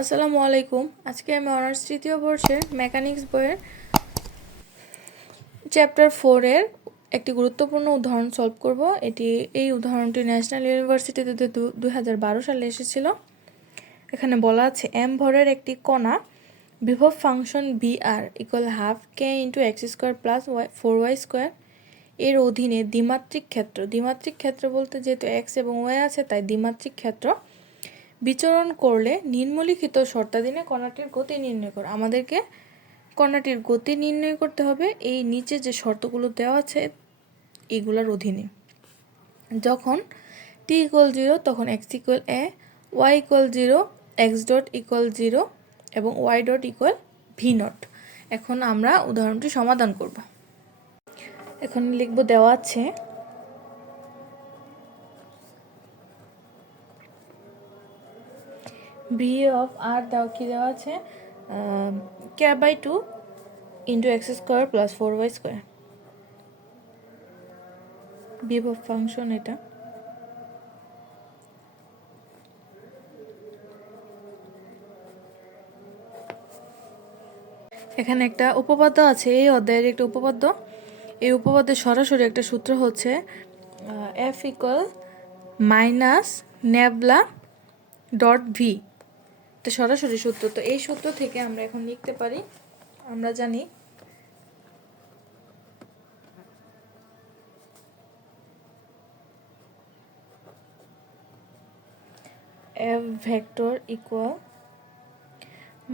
আসসালামু আলাইকুম। আজকে আমি অনার্স তৃতীয় বর্ষের মেকানিক্স বইয়ের চ্যাপ্টার ফোরের একটি গুরুত্বপূর্ণ উদাহরণ সলভ করব। এটি এই উদাহরণটি ন্যাশনাল ইউনিভার্সিটিতে দু হাজার বারো সালে এসেছিল। এখানে বলা আছে, এম ভরের একটি কণা বিভব function V R equal half K into X square plus Y four Y square এর অধীনে দ্বিমাত্রিক ক্ষেত্র। দ্বিমাত্রিক ক্ষেত্র বলতে যেহেতু এক্স এবং ওয়াই আছে, তাই দ্বিমাত্রিক ক্ষেত্র বিচরণ করলে নিম্নলিখিত শর্তাধীনে কণাটির গতি নির্ণয় কর। আমাদেরকে কণাটির গতি নির্ণয় করতে হবে। এই নিচে যে শর্তগুলো দেওয়া আছে, এগুলোর অধীনে। যখন টি ইকুয়াল জিরো তখন X equal A Y equal zero X dot equal zero এবং Y dot equal V naught এখন আমরা উদাহরণটি সমাধান করব। এখন লিখব দেওয়া আছে বি অফ আর দাও কি দেওয়া আছে? K by two into X square plus four Y square বিভব ফাংশন এটা। এখানে একটা উপপাদ্য আছে, এই অধ্যায়ের একটা উপপাদ্য। এই উপপাদ্যের সরাসরি একটা সূত্র হচ্ছে F equal minus nabla dot V তো সরাসরি সূত্র, তো এই সূত্র থেকে আমরা এখন লিখতে পারি, আমরা জানি F vector equal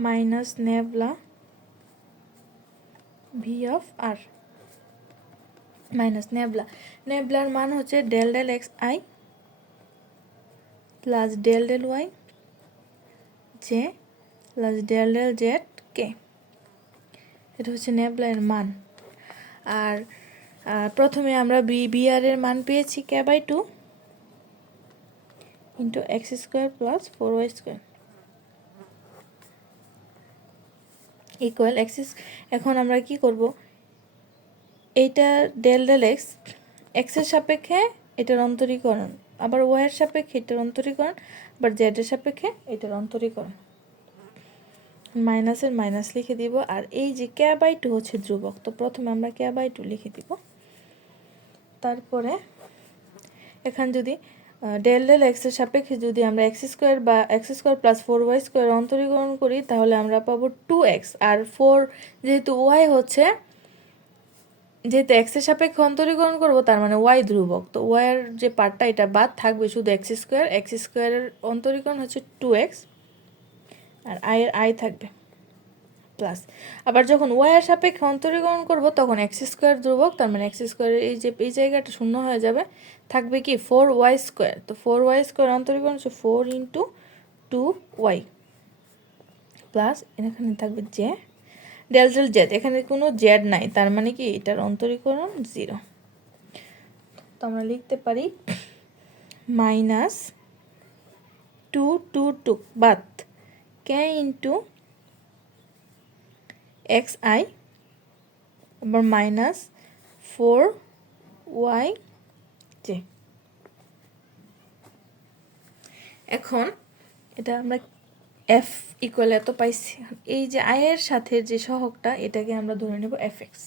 minus nabla V of R minus nabla নেবলার মান হচ্ছে del del X I plus del del Y J plus del del Z K. এটা হচ্ছে নেবলার মান। আর প্রথমে আমরা বি বি আর এর মান পেয়েছি K by two? Into X square plus four Y square. Equal axis এখন আমরা কি করব? এইটা ডেল ডেল এক্স এক্সের সাপেক্ষে এটার অন্তরীকরণ। আবার ওয়াইয়ের সাপেক্ষে এটার অন্তরীকরণ, আবার জেডের সাপেক্ষে এটার অন্তরীকরণ। মাইনাসের মাইনাস লিখে দিব, আর এই যে কে বাই টু হচ্ছে ধ্রুবক, তো প্রথমে আমরা কে বাই টু লিখে দিব। তারপরে এখান যদি ডেল ডেল এক্সের সাপেক্ষে যদি আমরা এক্স স্কোয়ার বা X square plus four Y square অন্তরীকরণ করি, তাহলে আমরা পাবো টু এক্স আর ফোর যেহেতু ওয়াই হচ্ছে যেহেতু এক্সের সাপেক্ষে অন্তরীকরণ করব, তার মানে ওয়াই ধ্রুবক। তো ওয়াইয়ের যে পার্টটা, এটা বাদ থাকবে শুধু এক্স স্কোয়ার এক্স স্কোয়ারের অন্তরীকরণ হচ্ছে টু এক্স আর আয়ের আই থাকবে প্লাস আবার যখন ওয়াইয়ের সাপেক্ষে অন্তরীকরণ করব, তখন এক্স স্কোয়ার ধ্রুবক, তার মানে এক্স স্কোয়ারের এই যে, এই জায়গাটা শূন্য হয়ে যাবে, থাকবে কি ফোর ওয়াই স্কোয়ার তো ফোর ওয়াই স্কোয়ার অন্তরীকরণ হচ্ছে four into two Y plus এখানে থাকবে জে ডেল ডেল জেড এখানে কোনো জেড নাই, তার মানে কি এটার অন্তরীকরণ জিরো তো আমরা লিখতে পারি মাইনাস টু টু টু বাদ। কে ইন্টু এক্স আই আবার মাইনাস ফোর ওয়াই জে এখন এটা আমরা এফ ইকুয়াল এত পাইছি। এই যে আয়ের সাথে যে সহগটা, এটাকে আমরা ধরে নেব F X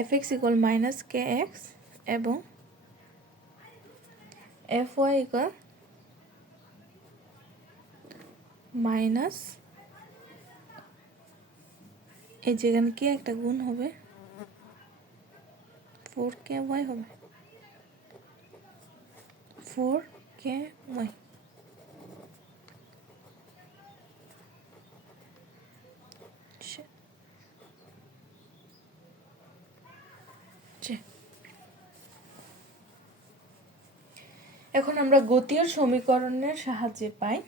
F X equal minus K X এবং এফ ওয়াই ইকুয়াল মাইনাস এই যেখানে কি একটা গুণ হবে ফোর কে ওয়াই হবে। ফোর কে ওয়াই এখন আমরা গতীয় সমীকরণের সাহায্যে পাই।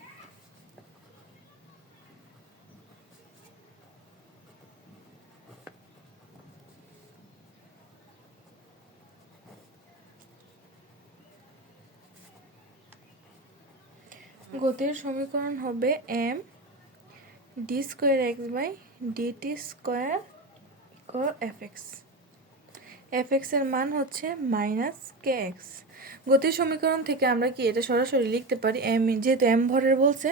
গতির সমীকরণ হবে M D square X by dt square equal F X F এক্সের মান হচ্ছে মাইনাস কে এক্স গতির সমীকরণ থেকে আমরা কি এটা সরাসরি লিখতে পারি? এম যেহেতু এম ভরের বলছে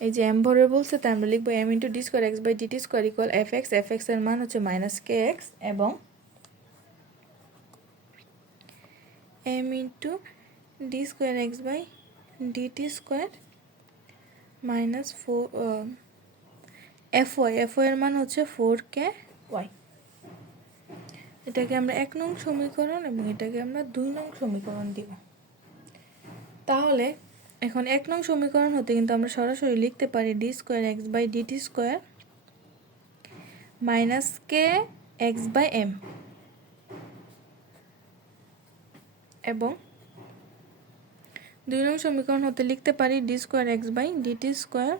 এই যে এম ভরের বলছে তাই আমরা লিখব M into D square X by dt square equal F X F এক্সের মান হচ্ছে মাইনাস কে এক্স এবং M into D square X by dt square minus four F Y F Y এর মান হচ্ছে ফোর কে ওয়াই এটাকে আমরা এক নং সমীকরণ এবং এটাকে আমরা দুই নং সমীকরণ দিব। তাহলে এখন এক নং সমীকরণ হতে কিন্তু আমরা সরাসরি লিখতে পারি D square X by dt square minus K X by M এবং দুই নং সমীকরণ হতে লিখতে পারি D square X by dt square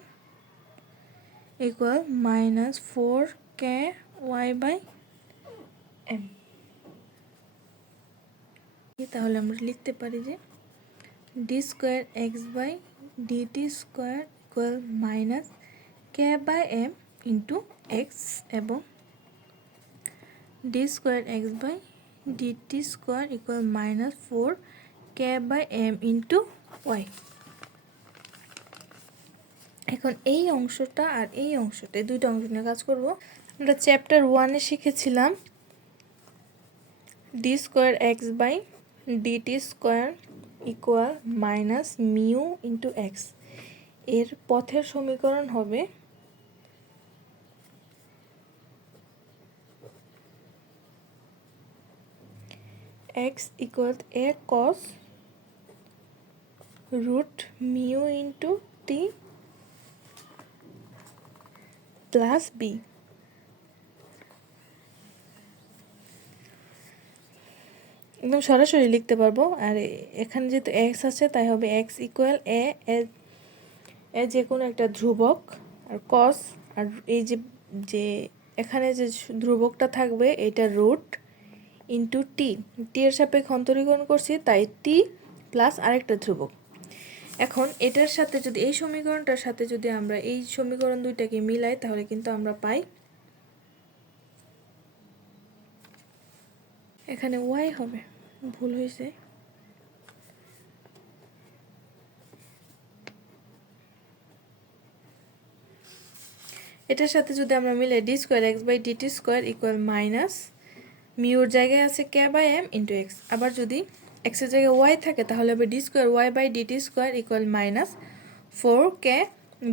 equal minus four K Y by M তাহলে আমরা লিখতে পারি যে D square X by dt square equal minus K by M into X এবং D square X by dt square equal minus four K by M into Y. এখন এই অংশটা আর এই অংশটা দুইটা অংশ নিয়ে কাজ করব। আমরা চ্যাপ্টার ওয়ানে শিখেছিলাম D square X by dt square equal minus mu into X. এর পথের সমীকরণ হবে X equal A cos root mu into T plus B একদম সরাসরি লিখতে পারব। আর এখানে যেহেতু এক্স আছে, তাই হবে এক্স ইকুয়াল এ এ যে কোনো একটা ধ্রুবক আর কস আর এই যে যে এখানে যে ধ্রুবকটা থাকবে, এটা রুট ইন্টু টি টি এর সাপেক্ষে অন্তরীকরণ করছি, তাই টি প্লাস আরেকটা ধ্রুবক। এখন এটার সাথে যদি, এই সমীকরণটার সাথে যদি আমরা এই সমীকরণ দুইটাকে মিলাই, তাহলে কিন্তু আমরা পাই এখানে ওয়াই হবে। ভুল হয়েছে। এটার সাথে যদি আমরা মিলে D square X by dt square equal minus Muir জায়গায় আছে K by M into X আবার যদি এক্সের জায়গায় ওয়াই থাকে, তাহলে হবে D square Y by dt square equal minus four K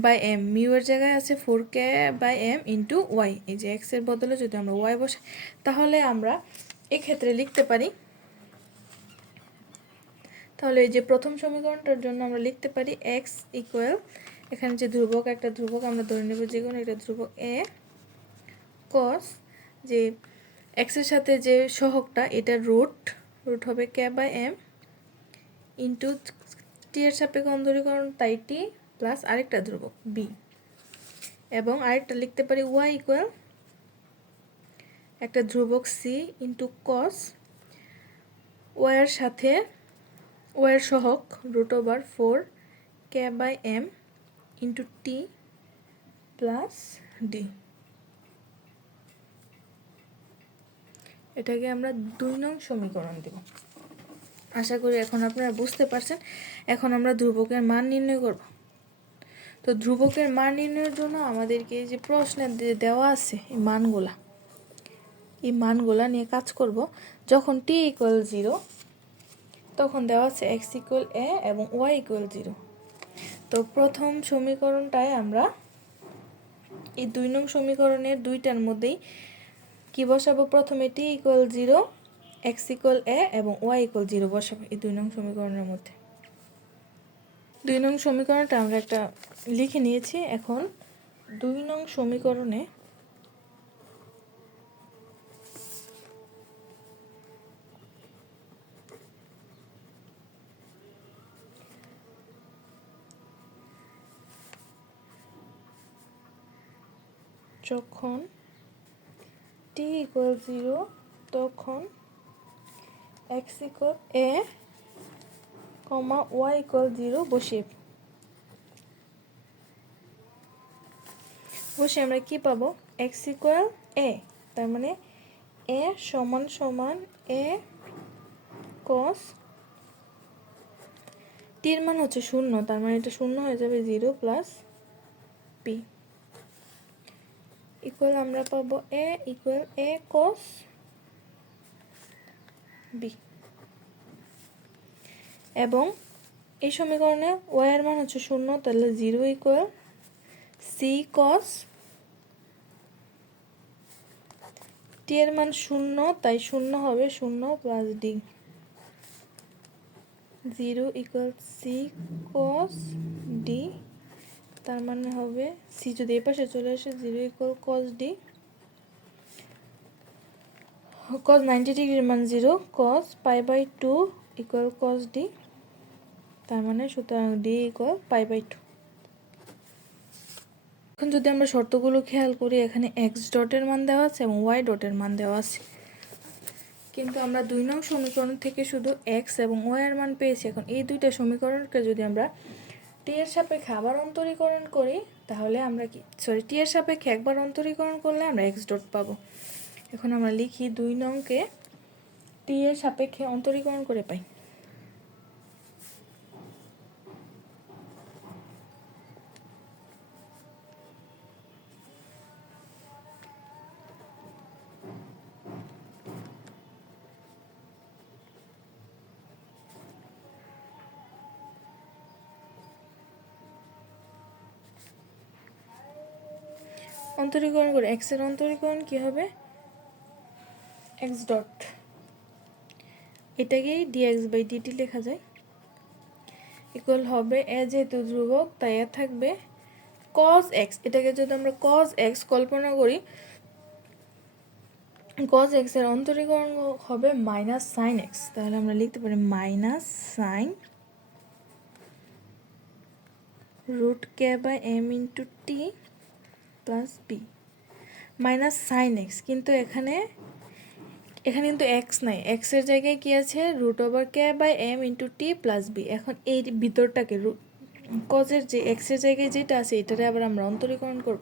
by M মিউয়ের জায়গায় আছে four K by M into Y এই যে এক্সের বদলে যদি আমরা ওয়াই বসে তাহলে আমরা এক্ষেত্রে লিখতে পারি, তাহলে এই যে প্রথম সমীকরণটার জন্য আমরা লিখতে পারি এক্স ইকুয়াল এখানে যে ধ্রুবক, একটা ধ্রুবক, আমরা ধরে নেব যে কোনো একটা ধ্রুবক এ কস যে এক্সের সাথে যে সহগটা, এটা রুট রুট হবে K by M into T এর সাপেক্ষে অন্তরীকরণ তাই টি প্লাস আরেকটা ধ্রুবক বি এবং আরেকটা লিখতে পারি ওয়াই ইকুয়াল একটা ধ্রুবক সি ইন্টু কস ওয়ার সাথে ওয়ার সহক root over four K by M into T plus D এটাকে আমরা দুই নং সমীকরণ দেব। আশা করি এখন আপনারা বুঝতে পারছেন। এখন আমরা ধ্রুবকের মান নির্ণয় করব। তো ধ্রুবকের মান নির্ণয়ের জন্য আমাদেরকে যে প্রশ্নে দেওয়া আছে এই মানগুলা এই মানগুলা নিয়ে কাজ করব। যখন টি ইকুয়াল জিরো তখন দেওয়া আছে এক্স ইকুয়াল এ এবং ওয়াই ইকুয়াল জিরো তো প্রথম সমীকরণটায় আমরা এই দুই নং সমীকরণের দুইটার মধ্যেই কি বসাবো? প্রথমে T equal zero X equal A এবং ওয়াই ইকুয়াল জিরো বসাবো এই দুই নং সমীকরণের মধ্যে। দুই নং সমীকরণটা আমরা একটা লিখে নিয়েছি। এখন দুই নং সমীকরণে যখন টি ইকুয়াল জিরো তখন X equal A comma Y equal zero বসিয়ে বসে আমরা কি পাবো? এক্স ইকুয়াল এ তার মানে এ সমান সমান এ কস টির মান হচ্ছে শূন্য, তার মানে এটা শূন্য হয়ে যাবে জিরো প্লাস পি ইকুয়াল আমরা পাবো A equal A cos B এবং এই সমীকরণে ওয়াই এর মান হচ্ছে শূন্য, তাহলে zero equal C cos T এর মান শূন্য, তাই শূন্য হবে শূন্য plus D zero equal C cos D তার মানে হবে সি যদি এই পাশে চলে আসে zero equal cos D cos ninety ডিগ্রির মান zero cos pi by two equal cos D তার মানে সুতরাং D equal pi by two এখন যদি আমরা শর্তগুলো খেয়াল করি, এখানে এক্স ডটের মান দেওয়া আছে এবং ওয়াই ডটের মান দেওয়া আছে। কিন্তু আমরা দুই নং সমীকরণ থেকে শুধু এক্স এবং ওয়াই এর মান পেয়েছি। এখন এই দুইটা সমীকরণকে যদি আমরা টি এর সাপেক্ষে আবার অন্তরীকরণ করি, তাহলে আমরা কি? সরি টিয়ের সাপেক্ষে একবার অন্তরীকরণ করলে আমরা এক্স ডট পাবো। এখন আমরা লিখি দুই নংকে টি এর সাপেক্ষে অন্তরীকরণ করে পাই। অন্তরীকরণ করে এক্সের অন্তরীকরণ কি হবে? এক্স ডট এটাকেই ডিএক্স বাই ডিটি লেখা যায়। ইকুয়াল হবে এ যেহেতু ধ্রুবক, তাই এ থাকবে কজ এক্স এটাকে যদি আমরা কজ এক্স কল্পনা করি কজ এক্সের অন্তরীকরণ হবে মাইনাস সাইন এক্স তাহলে আমরা লিখতে পারি minus sine root K by M into T plus B minus sine X কিন্তু এখানে এখানে কিন্তু এক্স নাই। এক্সের জায়গায় কি আছে? Root over K by M into T plus B এখন এই ভিতরটাকে কজের যে এক্সের জায়গায় যেটা আছে, এটারে আবার আমরা অন্তরীকরণ করব।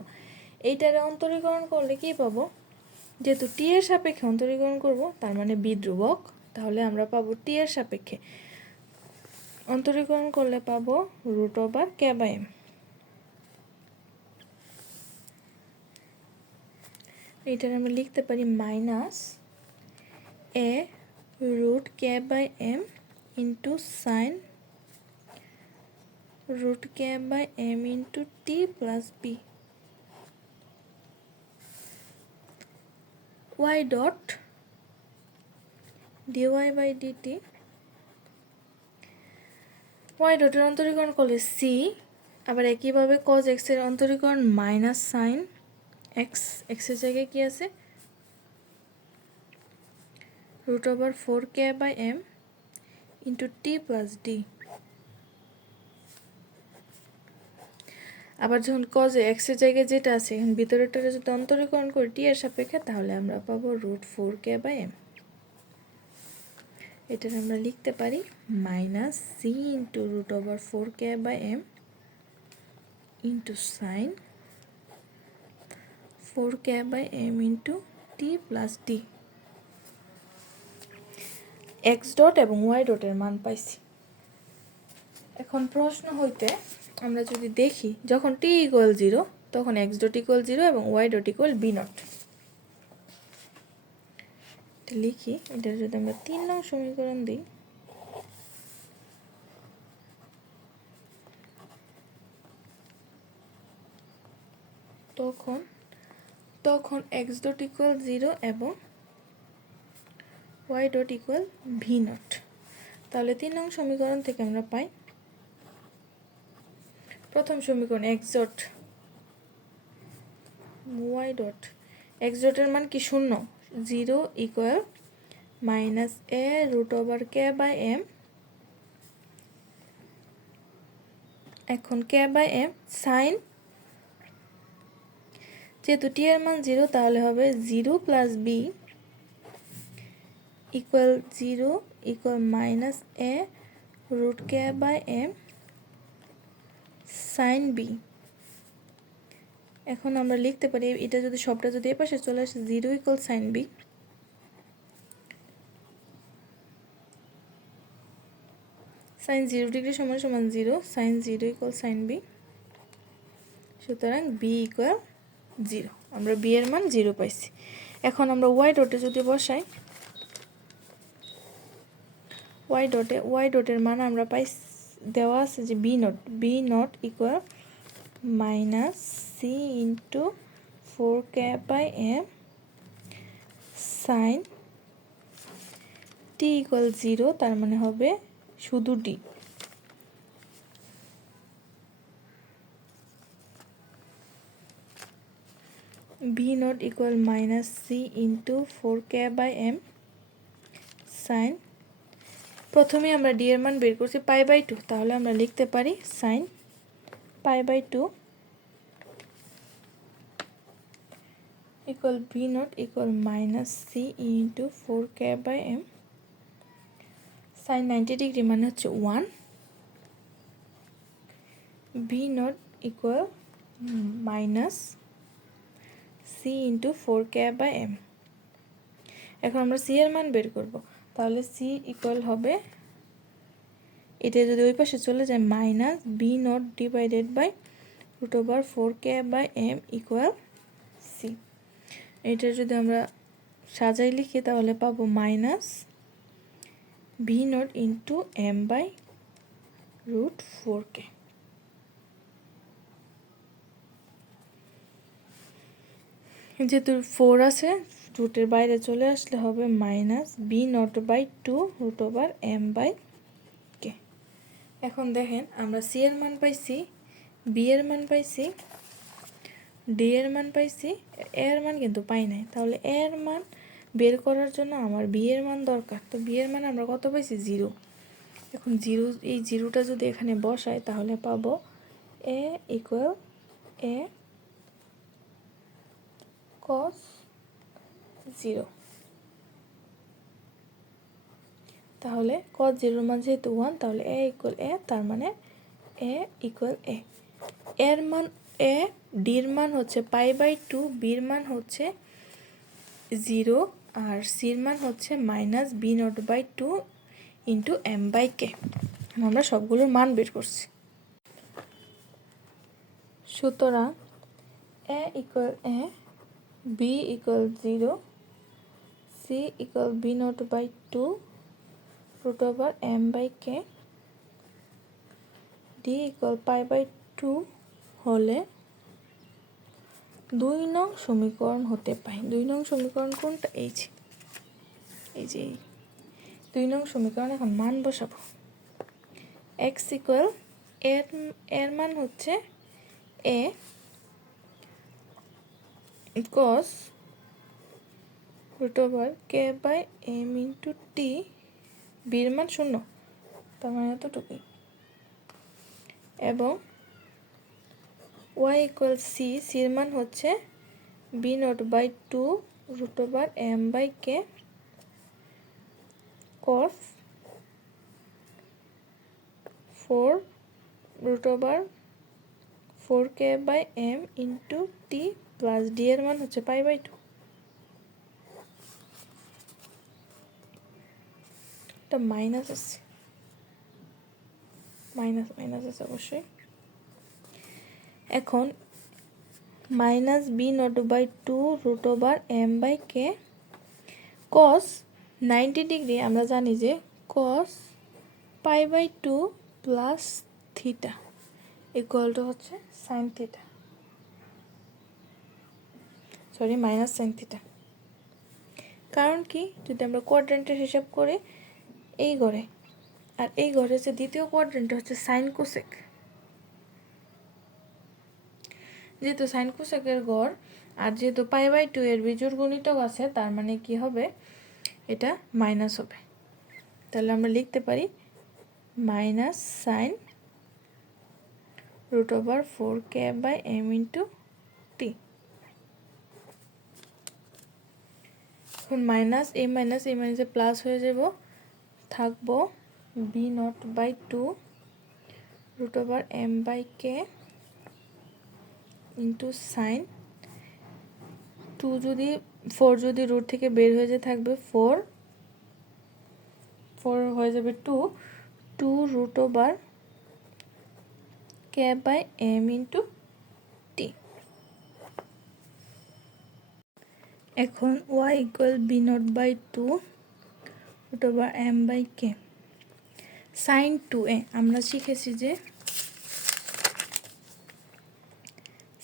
এইটারে অন্তরীকরণ করলে কি পাবো? যেহেতু টি এর সাপেক্ষে অন্তরীকরণ করব, তার মানে বি ধ্রুবক তাহলে আমরা পাবো টি এর সাপেক্ষে। অন্তরীকরণ করলে পাবো root over K by M এটার আমরা লিখতে পারি minus A root K by M into sine root K by M into T plus B Y dot dy by dt Y ডটের অন্তরীকরণ করলে সি আবার একইভাবে কজ এক্সের অন্তরীকরণ মাইনাস সাইন এক্স এক্সের জায়গায় কি আছে? Root over four K by M into T plus D আবার যখন কজে এক্সের জায়গায় যেটা আছে, এখন ভিতরেরটা যদি অন্তরীকরণ করি টি এর সাপেক্ষে, তাহলে আমরা পাবো root four K by M এটা আমরা লিখতে পারি minus C into root over four K by M into sine four K by M into T plus D. X dot এবং ওয়াই ডটের মান পাইছি। এখন প্রশ্ন হইতে আমরা যদি দেখি, যখন টি ইকুয়াল জিরো, তখন এক্স ডট ইকুয়াল জিরো এবং Y dot equal B naught. লিখি, এটা যদি আমরা তিন নং সমীকরণ দিই। তখন তখন এক্স ডট ইকুয়াল জিরো এবং Y dot equal V naught তাহলে তিন নং সমীকরণ থেকে আমরা পাই, প্রথম সমীকরণ X dot Y dot X ডটের মান কি শূন্য? Zero equal minus A root over K by M এখন কে বাই এম সাইন যেহেতু টি এর মান জিরো তাহলে হবে zero plus B equal zero equal minus A root K by A sine B এখন আমরা লিখতে পারি, এটা যদি সবটা যদি এ পাশে চলে আসে zero equal sine B sine zero degree সমান সমান zero sine zero equal sine B সুতরাং বি ইকুয়াল জিরো। আমরা বি এর মান জিরো পাইছি। এখন আমরা ওয়াই ডটে যদি বসাই ওয়াই ডটে ওয়াই ডটের মান আমরা পাই দেওয়া আছে যে B naught B naught equal minus C into four K by M sine T equal zero তার মানে হবে শুধু D B naught equal minus C into four K by M sine প্রথমে আমরা ডি এর মান বের করছি পাই বাই টু তাহলে আমরা লিখতে পারি sine pi by two equal B naught equal minus C into four K by M sine ninety degree মানে হচ্ছে one B naught equal minus C into four K by M এখন আমরা C এর মান বের করব। তাহলে সি ইকুয়াল হবে এটা যদি ওই পাশে চলে যায় minus B naught divided by root over four K by M equal C এটা যদি আমরা সাজাই লিখি, তাহলে পাবো minus V naught into M by root four K যেহেতু ফোর আছে রুটের বাইরে চলে আসলে হবে minus B naught by two root over M by K এখন দেখেন আমরা সি এর মান পাইছি বি এর মান পাইছি ডি এর মান পাইছি এর মান কিন্তু পাই নাই। তাহলে এর মান বের করার জন্য আমার বি এর মান দরকার। তো বি এর মান আমরা কত পাইছি? জিরো এখন জিরো এই জিরোটা যদি এখানে বসাই তাহলে পাবো A equal A cos zero তাহলে কস জিরোর মান যেহেতু ওয়ান তাহলে এ ইকুয়াল এ তার মানে ইকুয়াল এ এর মান এ ডির মান হচ্ছে পাই বাই টু বির মান হচ্ছে জিরো আর সির মান হচ্ছে minus B naught by two into M by K আমরা সবগুলোর মান বের করছি। সুতরাং A equal A B equal zero C equal B naught by two root over M by K D equal pi by two হলে দুই নং সমীকরণ হতে পায়। দুই নং সমীকরণ কোনটা? এই যে এই যে দুই নং সমীকরণ এখন মান বসাবো। এক্স ইকুয়াল এর এর মান হচ্ছে A cos root over K by M into T বির মান শূন্য। তার মানে এতটুকুই। এবং ওয়াই ইকুয়াল সি সির মান হচ্ছে B naught by two root over M by K cos four root over four K by M into T plus D এর মান হচ্ছে পাই বাই টু এটা মাইনাস আছে। মাইনাস মাইনাস আছে অবশ্যই। এখন minus B naught by two root over M by K cos ninety degree আমরা জানি যে cos pi by two plus theta equal to হচ্ছে sine theta sorry minus sine theta কারণ কি? যদি আমরা কোয়াড্রেন্টের হিসাব করি এই ঘরে আর এই ঘরে যে দ্বিতীয় কোয়াড্রেন্ট হচ্ছে সাইন কোসেক যেহেতু সাইন কোসেকের গড়, আর যেহেতু পাই বাই টু এর বিজোড় গণিতক আছে, তার মানে কি হবে? এটা মাইনাস হবে। তাহলে আমরা লিখতে পারি minus sine root over four K by M into T এখন মাইনাস এ মাইনাস এ মাইনাসে প্লাস হয়ে যাব। থাকব B naught by two root over M by K into sine two যদি ফোর যদি রুট থেকে বের হয়ে যায় থাকবে ফোর ফোর হয়ে যাবে two two root over K by M into T এখন Y equal B naught by two over M by K sine two A আমরা শিখেছি যে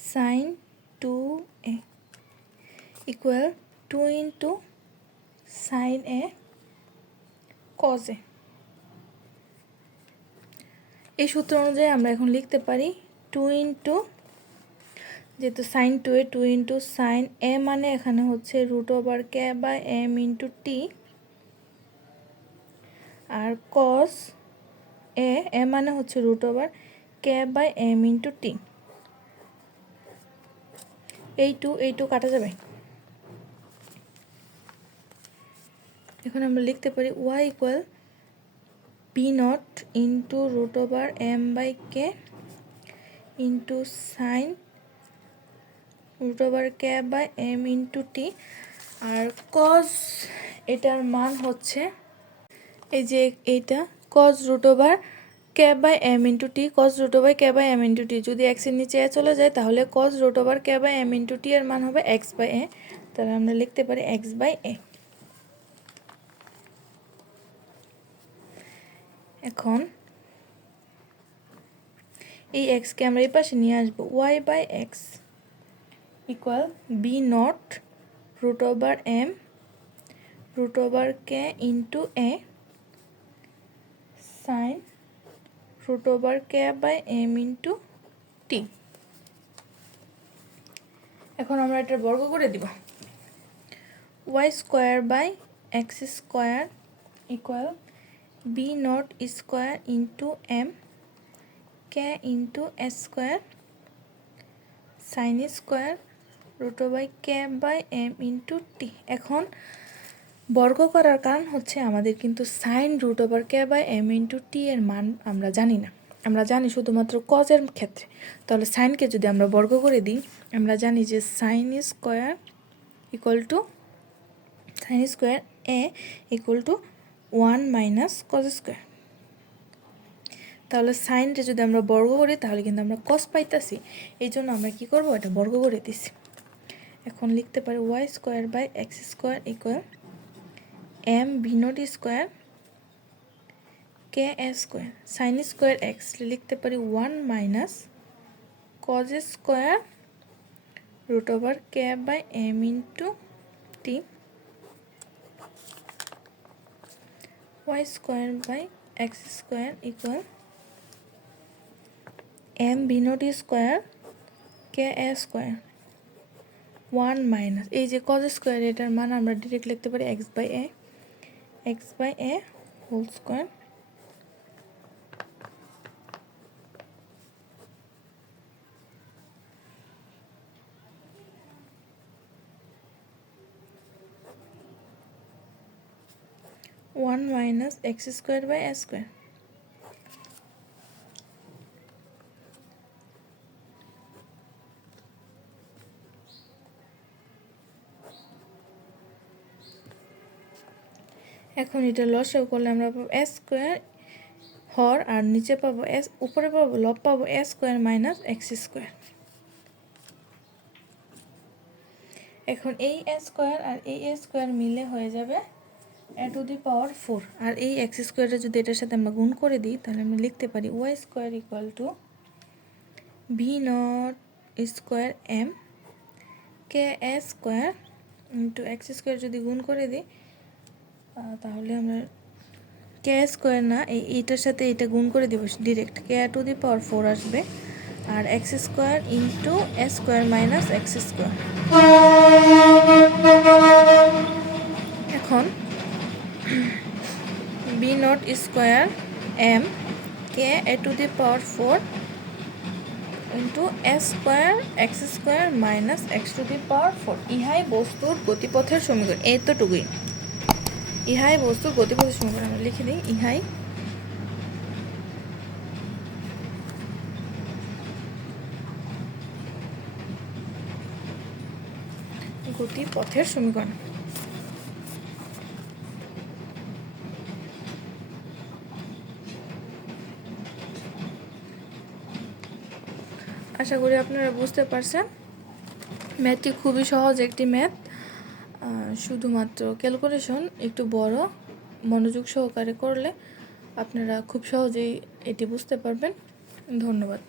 sine two A equal two into sine A cos A এই সূত্র অনুযায়ী আমরা এখন লিখতে পারি টু ইন্টু যেহেতু sine two A two into sine A মানে এখানে হচ্ছে root over K by M into T R cos A A মানে হচ্ছে root over K by M into T এই টু এই টু কাটা যাবে। এখন আমরা লিখতে পারি Y equal P naught into root over M by K into sine root over K by M into T. R cos এটার মান হচ্ছে, এই যে এইটা cos root over K by M into T. Cos root over K by M into T. যদি এক্সের নিচে এ চলে যায়, তাহলে cos root over K by M into T এর মান হবে এক্স বাই এ। তাহলে আমরা লিখতে পারি এক্স বাই এ। এখন, এই এক্সকে আমরা এই পাশে নিয়ে আসব y by x equal v naught root over m root over k into a sine root over k by m into t এখন আমরা এটার বর্গ করে দিব। Y square by x square equal v naught square into m k into s square sine square root by k by m into t. এখন বর্গ করার কারণ হচ্ছে আমাদের কিন্তু sine root over k by m into t এর মান আমরা জানি না। আমরা জানি শুধুমাত্র কজের ক্ষেত্রে। তাহলে সাইনকে যদি আমরা বর্গ করে দিই, আমরা জানি যে sine square equal to sine square a equal to one minus cos square তাহলে সাইনটা যদি আমরা বর্গ করি, তাহলে কিন্তু আমরা কস পাইতাছি। এই জন্য আমরা কী করব? এটা বর্গ করে দিছি। এখন লিখতে পারি y square by x square equal m v naught square k a square sine square x লিখতে পারি one minus cos square root over k by m into t square by x square equal m b naught square k a square. One minus এই যে cos square এটার মান আমরা direct লিখতে পারি x by a x by a whole square one minus x square by a square এখন এটা লসও করলে আমরা পাবো এস স্কোয়ার হর, আর নিচে পাবো এস, উপরে পাবো, লব পাবো s square minus x square. এখন এই এস স্কোয়ার আর এই এস স্কোয়ার মিলে হয়ে যাবে এ টু দি পাওয়ার ফোর। আর এই এক্স স্কোয়ারটা যদি এটার সাথে আমরা গুণ করে দিই, তাহলে আমরা লিখতে পারি y square equal to v naught square m k s square into x square যদি গুণ করে দিই তাহলে আমরা কে স্কোয়ার না, এই এইটার সাথে এটা গুণ করে দিব direct k to the power four আসবে। আর x square into a square minus x square এখন v naught square m k a to the power four into a square x square minus x to the power four ইহাই বস্তুর গতিপথের সমীকরণ এতটুকুই ইহাই বস্তুর গতিপথের সমীকরণ আমরা লিখে দিই ইহাই গতিপথের সমীকরণ। আশা করি আপনারা বুঝতে পারছেন। ম্যাথটি খুবই সহজ একটি ম্যাথ। শুধুমাত্র ক্যালকুলেশন একটু বড় মনোযোগ সহকারে করলে আপনারা খুব সহজেই এটি বুঝতে পারবেন। ধন্যবাদ।